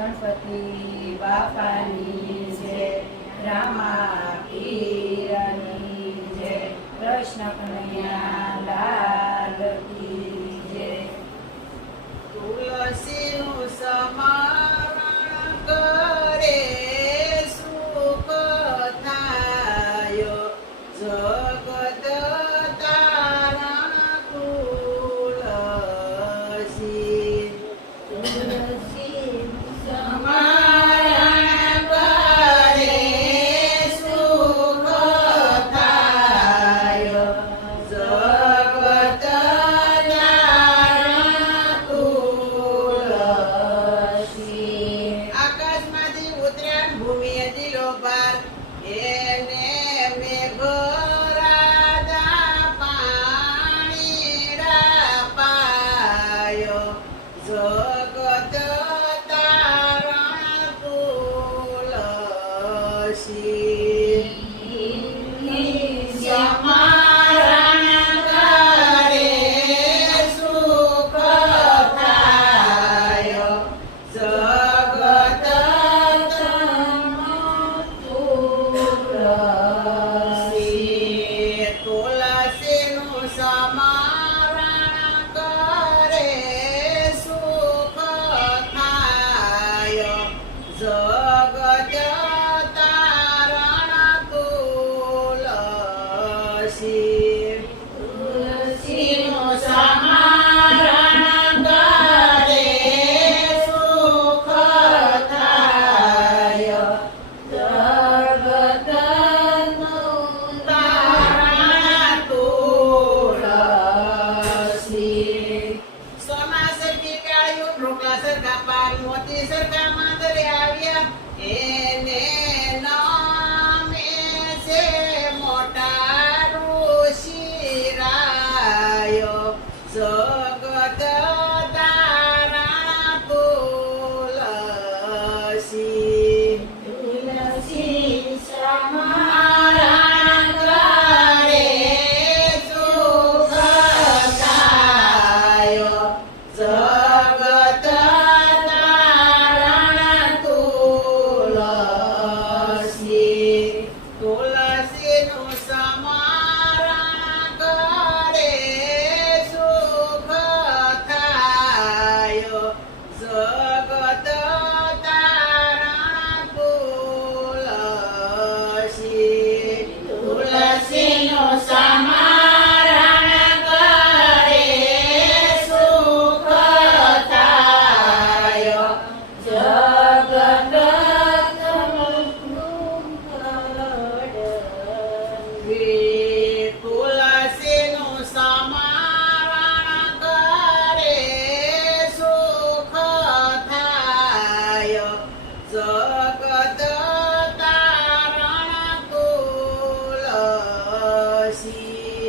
ગણપતિ બાપાની જય રામા પીરની જય કૃષ્ણ કન્યા લાલ કી જય. તુલસીનું સમા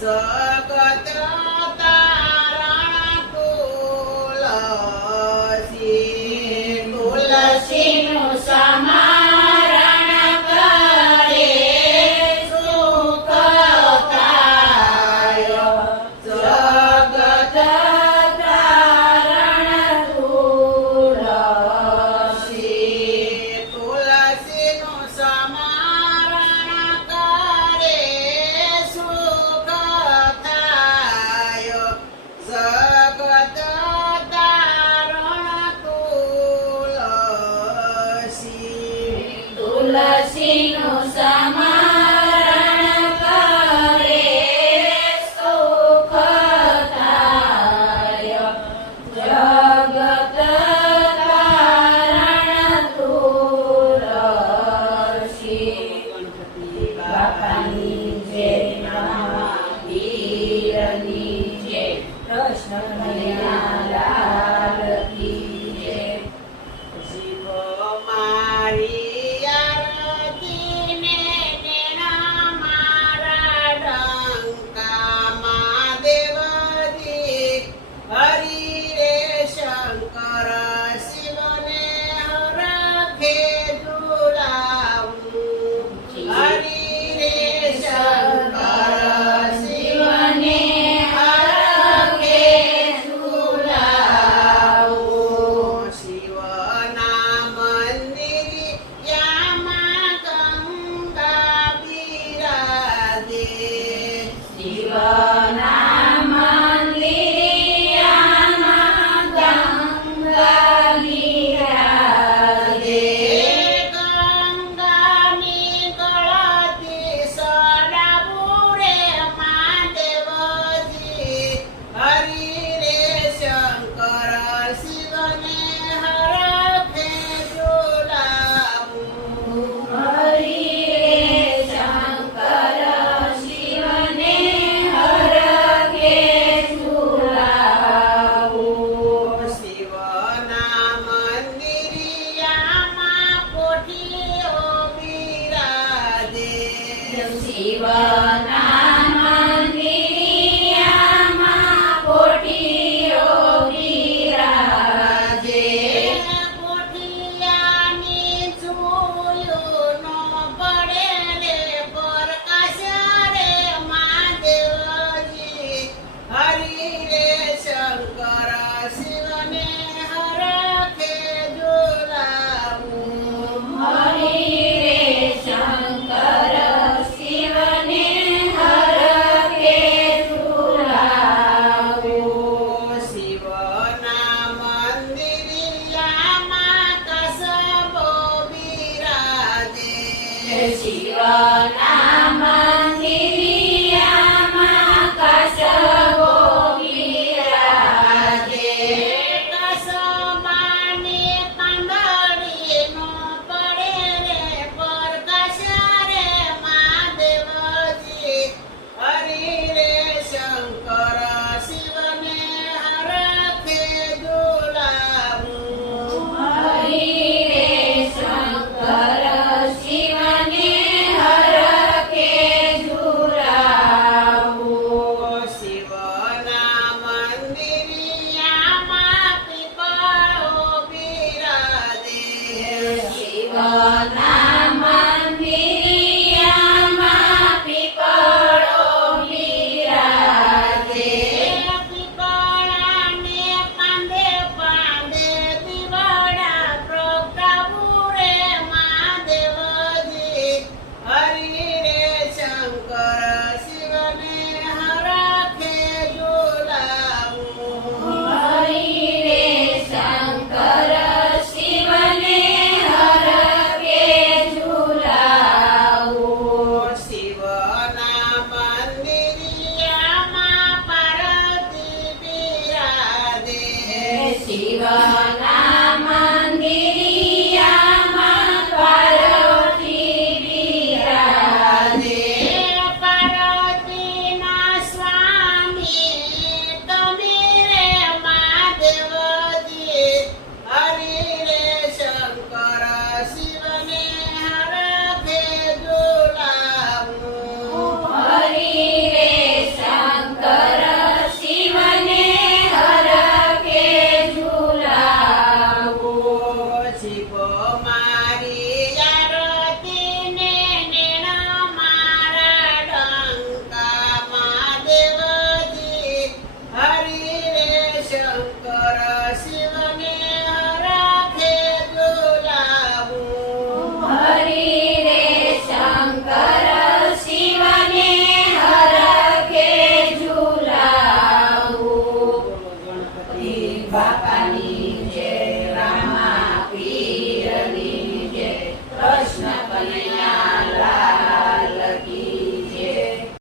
So good. તુલસીનું સમારણ કરે સુખ